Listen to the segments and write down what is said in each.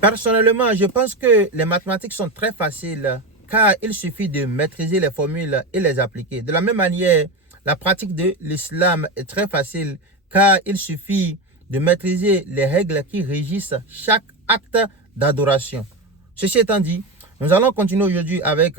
Personnellement, je pense que les mathématiques sont très faciles car il suffit de maîtriser les formules et les appliquer. De la même manière, la pratique de l'islam est très facile car il suffit de maîtriser les règles qui régissent chaque acte d'adoration. Ceci étant dit, nous allons continuer aujourd'hui avec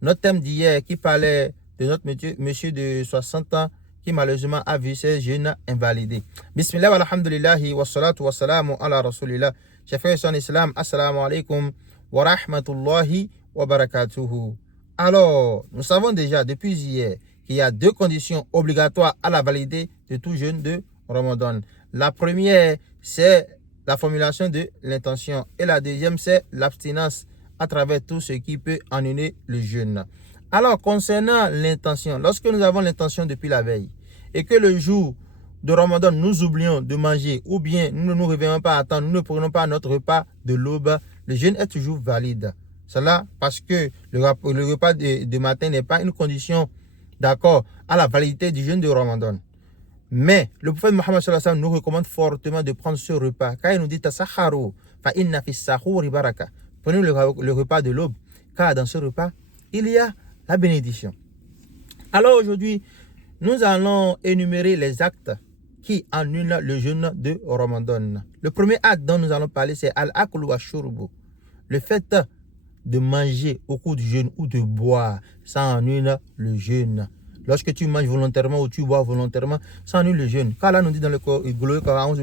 notre thème d'hier qui parlait de notre monsieur de 60 ans qui malheureusement a vu ses jeunes invalidés. Bismillah, alhamdulillahi, wa salatu wa salamu ala rasulillah. Chers frères en islam, assalamu alaikum wa rahmatullahi wa barakatuhu. Alors, nous savons déjà depuis hier qu'il y a deux conditions obligatoires à la validité de tout jeûne de Ramadan. La première, c'est la formulation de l'intention et la deuxième, c'est l'abstinence à travers tout ce qui peut annuler le jeûne. Alors, concernant l'intention, lorsque nous avons l'intention depuis la veille et que le jour de Ramadan, nous oublions de manger ou bien nous ne nous réveillons pas à temps, nous ne prenons pas notre repas de l'aube, le jeûne est toujours valide. Cela parce que le repas de matin n'est pas une condition d'accord à la validité du jeûne de Ramadan. Mais le prophète Mohammed sallallahu alayhi wa sallam nous recommande fortement de prendre ce repas car il nous dit tasakharu fa inna fi sahuri baraka. Prenez le repas de l'aube car dans ce repas, il y a la bénédiction. Alors aujourd'hui, nous allons énumérer les actes qui annulent le jeûne de Ramadan. Le premier acte dont nous allons parler, c'est al-aklu wa shurbu. Le fait de manger au cours du jeûne ou de boire, ça annule le jeûne. Lorsque tu manges volontairement ou tu bois volontairement, ça annule le jeûne. Car là, nous dit dans le glorieux Coran,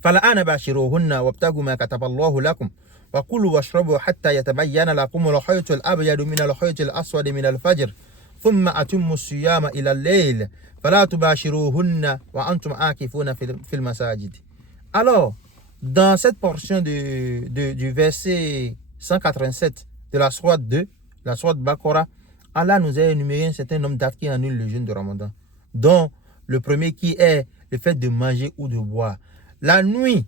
فَالْآنَ بَاشِرُوهُنَّ وَابْتَغُوا مَا كَتَبَ اللَّهُ لَكُمْ وَكُلُوا وَاشْرَبُوا حَتَّى يَتَبَيَّنَ لَكُمُ الْخَيْطُ الْأَبْيَضُ مِنَ الْخَيْطِ الْأَسْوَدِ مِنَ الْفَجْرِ ثُمَّ أَتِمُّوا الصِّيَامَ إِلَى اللَّيْلِ فَلَا تُبَاشِرُوهُنَّ وَأَنْتُمْ عَاكِفُونَ فِي الْمَسَاجِدِ. Alors, dans cette portion du verset 187 de la sourate 2, la sourate Baqarah, Allah nous a énuméré un certain nombre d'actes qui annulent le jeûne de Ramadan, dont le premier qui est le fait de manger ou de boire. La nuit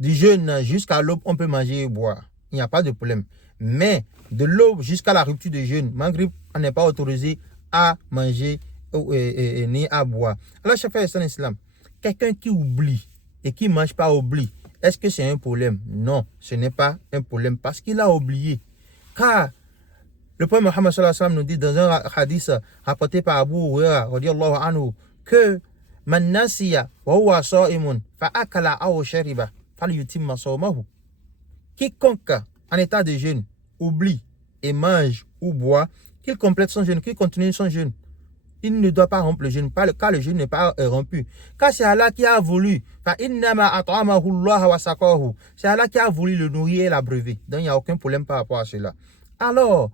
du jeûne jusqu'à l'aube, on peut manger et boire. Il n'y a pas de problème. Mais de l'aube jusqu'à la rupture du jeûne, Maghrib, on n'est pas autorisé à manger ni à boire. Alors, chef frère islam, quelqu'un qui oublie et qui ne mange pas oublie, est-ce que c'est un problème? Non, ce n'est pas un problème parce qu'il a oublié. Car le prophète Mohammed sallallahu alayhi wa sallam nous dit dans un hadith rapporté par Abu Hurairah radiyallahu anhu que man nasiya wa huwa sa'imun fa akala aw shariba falyutimma sawmahu. Quiconque en état de jeûne oublie et mange ou boit, qu'il complète son jeûne, qu'il continue son jeûne. Il ne doit pas rompre le jeûne, car le jeûne n'est pas rompu. Car c'est Allah qui a voulu. C'est Allah qui a voulu le nourrir et l'abreuver. Donc il n'y a aucun problème par rapport à cela. Alors,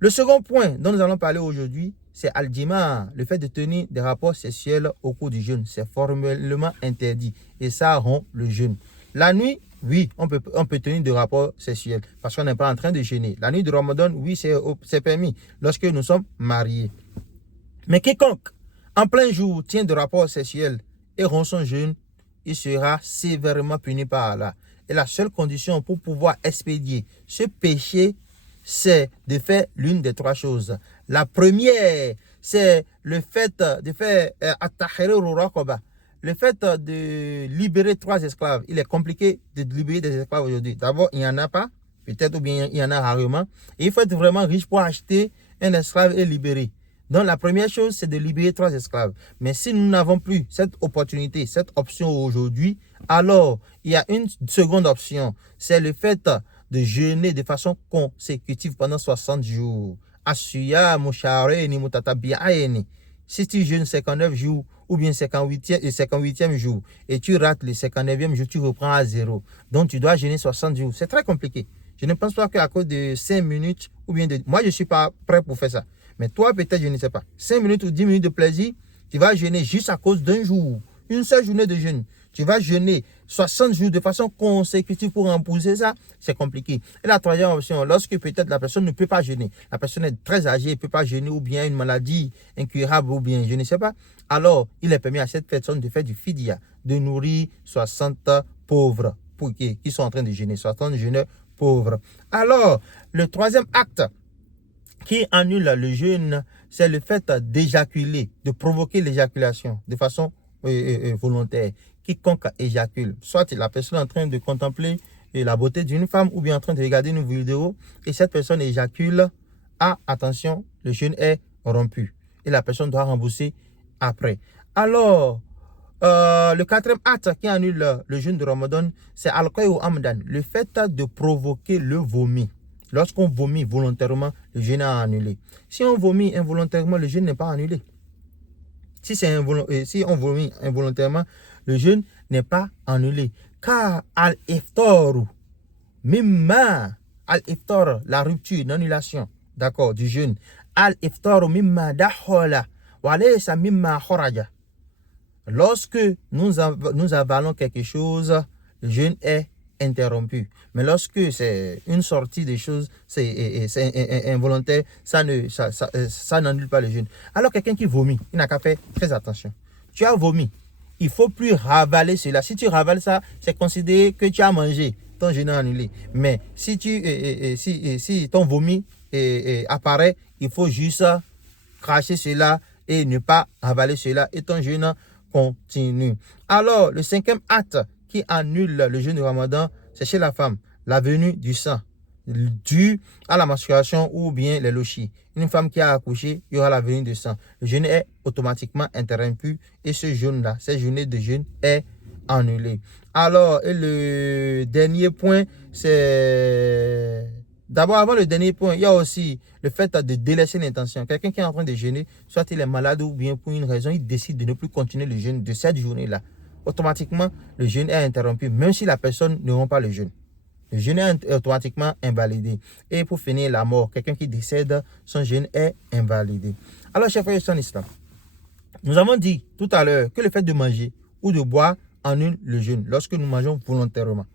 le second point dont nous allons parler aujourd'hui, c'est al-jima, le fait de tenir des rapports sexuels au cours du jeûne. C'est formellement interdit et ça rompt le jeûne. La nuit, oui, on peut tenir des rapports sexuels parce qu'on n'est pas en train de jeûner. La nuit de Ramadan, oui, c'est permis lorsque nous sommes mariés. Mais quiconque, en plein jour, tient des rapports sexuels et rompt son jeûne, il sera sévèrement puni par Allah. Et la seule condition pour pouvoir expédier ce péché, c'est de faire l'une des trois choses. La première, c'est le fait de faire le fait de libérer 3 esclaves. Il est compliqué de libérer des esclaves aujourd'hui. D'abord, il n'y en a pas, peut-être ou bien il y en a rarement. Et il faut être vraiment riche pour acheter un esclave et libérer. Donc la première chose, c'est de libérer 3 esclaves. Mais si nous n'avons plus cette opportunité, cette option aujourd'hui, alors il y a une seconde option. C'est le fait de jeûner de façon consécutive pendant 60 jours. Si tu jeûnes 59 jours ou bien 58e jour et tu rates le 59e jour, tu reprends à 0. Donc tu dois jeûner 60 jours. C'est très compliqué. Je ne pense pas qu'à cause de 5 minutes ou bien de... Moi, je ne suis pas prêt pour faire ça. Mais toi, peut-être, je ne sais pas. 5 minutes ou 10 minutes de plaisir, tu vas jeûner juste à cause d'un jour. Une seule journée de jeûne. Tu vas jeûner 60 jours de façon consécutive pour rempousser ça. C'est compliqué. Et la troisième option, lorsque peut-être la personne ne peut pas jeûner. La personne est très âgée, elle ne peut pas jeûner ou bien une maladie incurable ou bien je ne sais pas. Alors, il est permis à cette personne de faire du fidya, de nourrir 60 pauvres qui sont en train de jeûner. 60 jeûneurs pauvres. Alors, le troisième acte qui annule le jeûne, c'est le fait d'éjaculer, de provoquer l'éjaculation de façon volontaire. quiconque éjacule, soit la personne est en train de contempler la beauté d'une femme ou bien en train de regarder une vidéo et cette personne éjacule, attention, le jeûne est rompu et la personne doit rembourser après. Alors, le quatrième acte qui annule le jeûne de Ramadan, c'est al-qayu amdan, le fait de provoquer le vomi. Lorsqu'on vomit volontairement, le jeûne est annulé. Si on vomit involontairement, le jeûne n'est pas annulé. Si on vomit involontairement, le jeûne n'est pas annulé. Car al-iftaru, mimma, al-iftar, la rupture, l'annulation, d'accord, du jeûne. Al-iftaru mimma dakhala, wa laysa mimma kharaja. Lorsque nous avalons quelque chose, le jeûne est interrompu. Mais lorsque c'est une sortie des choses, c'est involontaire, ça n'annule pas le jeûne. Alors quelqu'un qui vomit, il n'a qu'à faire très attention. Tu as vomi, il ne faut plus ravaler cela. Si tu ravales ça, c'est considéré que tu as mangé, ton jeûne est annulé. Mais si ton vomi apparaît, il faut juste cracher cela et ne pas avaler cela et ton jeûne continue. Alors, le cinquième acte qui annule le jeûne de Ramadan, c'est chez la femme, la venue du sang dû à la menstruation ou bien les lochis. Une femme qui a accouché, il y aura la venue du sang. Le jeûne est automatiquement interrompu et ce jeûne-là, cette journée de jeûne est annulée. Alors, et le dernier point, c'est... D'abord, avant le dernier point, il y a aussi le fait de délaisser l'intention. Quelqu'un qui est en train de jeûner, soit il est malade ou bien pour une raison, il décide de ne plus continuer le jeûne de cette journée-là. Automatiquement, le jeûne est interrompu, même si la personne ne rompt pas le jeûne. Le jeûne est automatiquement invalidé. Et pour finir, la mort, quelqu'un qui décède, son jeûne est invalidé. Alors, chers frères et sœurs en islam, nous avons dit tout à l'heure que le fait de manger ou de boire annule le jeûne lorsque nous mangeons volontairement.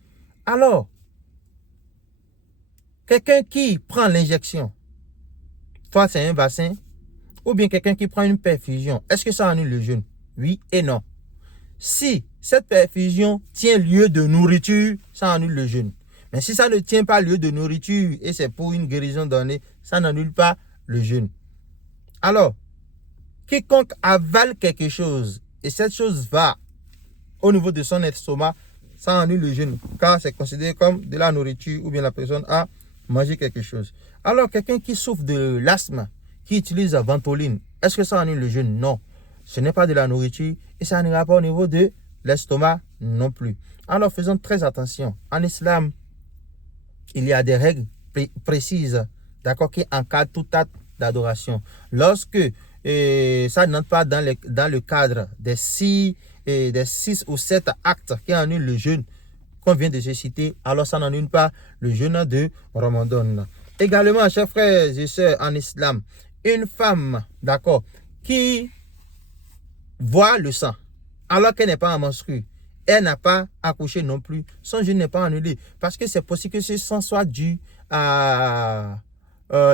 Alors, quelqu'un qui prend l'injection, soit c'est un vaccin, ou bien quelqu'un qui prend une perfusion, est-ce que ça annule le jeûne? Oui et non. Si cette perfusion tient lieu de nourriture, ça annule le jeûne. Mais si ça ne tient pas lieu de nourriture et c'est pour une guérison donnée, ça n'annule pas le jeûne. Alors, quiconque avale quelque chose et cette chose va au niveau de son estomac, ça annule le jeûne car c'est considéré comme de la nourriture ou bien la personne a mangé quelque chose. Alors, quelqu'un qui souffre de l'asthme, qui utilise la ventoline, est-ce que ça annule le jeûne? Non. Ce n'est pas de la nourriture et ça n'ira pas au niveau de l'estomac non plus. Alors, faisons très attention. En islam, il y a des règles précises, d'accord, qui encadrent tout acte d'adoration. Lorsque ça n'entre pas dans le cadre des 6 ou 7 actes qui annulent le jeûne qu'on vient de se citer, alors ça n'annule pas le jeûne de Ramadan. Également, chers frères et sœurs en islam, une femme, d'accord, qui voit le sang alors qu'elle n'est pas en menstrue, elle n'a pas accouché non plus, son jeûne n'est pas annulé parce que c'est possible que ce sang soit dû à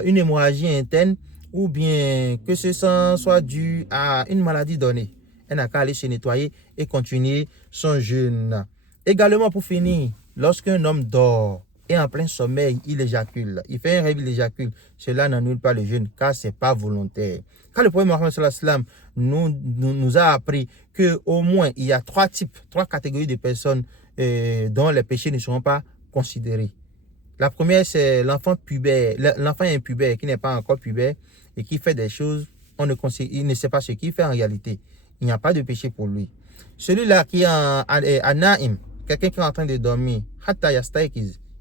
une hémorragie interne ou bien que ce sang soit dû à une maladie donnée. Elle n'a qu'à aller se nettoyer et continuer son jeûne. Également, pour finir, lorsqu'un homme dort et en plein sommeil, il éjacule, il fait un rêve, il éjacule, cela n'annule pas le jeûne car ce n'est pas volontaire. Quand le prophète Mohammed sallallahu alayhi wa sallam nous a appris qu'au moins il y a 3 catégories de personnes dont les péchés ne seront pas considérés. La première, c'est l'enfant impubère qui n'est pas encore pubère et qui fait des choses, il ne sait pas ce qu'il fait en réalité. Il n'y a pas de péché pour lui. Celui-là qui est en naïm, quelqu'un qui est en train de dormir,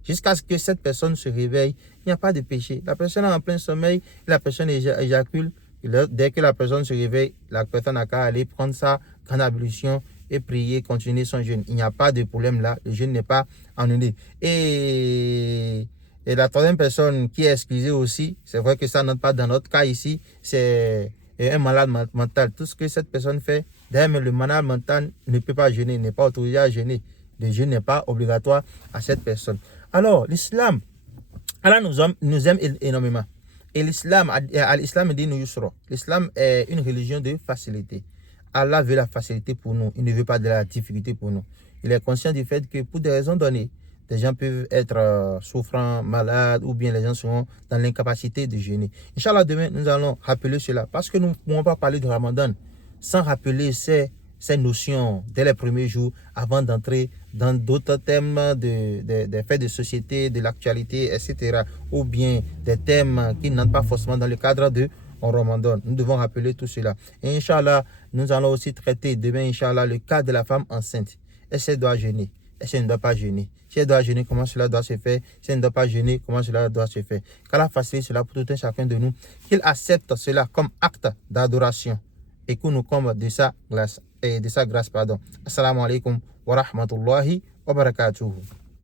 jusqu'à ce que cette personne se réveille, il n'y a pas de péché. La personne est en plein sommeil, la personne éjacule. Dès que la personne se réveille, la personne n'a qu'à aller prendre sa grande ablution et prier, continuer son jeûne. Il n'y a pas de problème là, le jeûne n'est pas annulé. Et la troisième personne qui est excusée aussi, c'est vrai que ça n'entre pas dans notre cas ici, c'est un malade mental. Tout ce que cette personne fait, d'ailleurs, le malade mental ne peut pas jeûner, n'est pas autorisé à jeûner. Le jeûne n'est pas obligatoire à cette personne. Alors, l'islam, Allah nous aime énormément. Et l'islam dit nous yusra. L'islam est une religion de facilité. Allah veut la facilité pour nous. Il ne veut pas de la difficulté pour nous. Il est conscient du fait que pour des raisons données, des gens peuvent être souffrants, malades, ou bien les gens seront dans l'incapacité de jeûner. Inch'Allah, demain, nous allons rappeler cela. Parce que nous ne pouvons pas parler de Ramadan sans rappeler ces ces notions dès les premiers jours avant d'entrer dans d'autres thèmes des faits de société, de l'actualité, etc. Ou bien des thèmes qui n'entrent pas forcément dans le cadre de Ramadan. Nous devons rappeler tout cela. Et Inch'Allah, nous allons aussi traiter demain, Inch'Allah, le cas de la femme enceinte. Est-ce qu'elle doit jeûner? Est-ce qu'elle ne doit pas jeûner? Si elle doit jeûner, comment cela doit se faire? Si elle ne doit pas jeûner, comment cela doit se faire? Qu'Allah facilite cela pour tout un chacun de nous, qu'il accepte cela comme acte d'adoration et que nous comme de sa grâce. Assalamu alaikum wa rahmatullahi wa barakatuhu.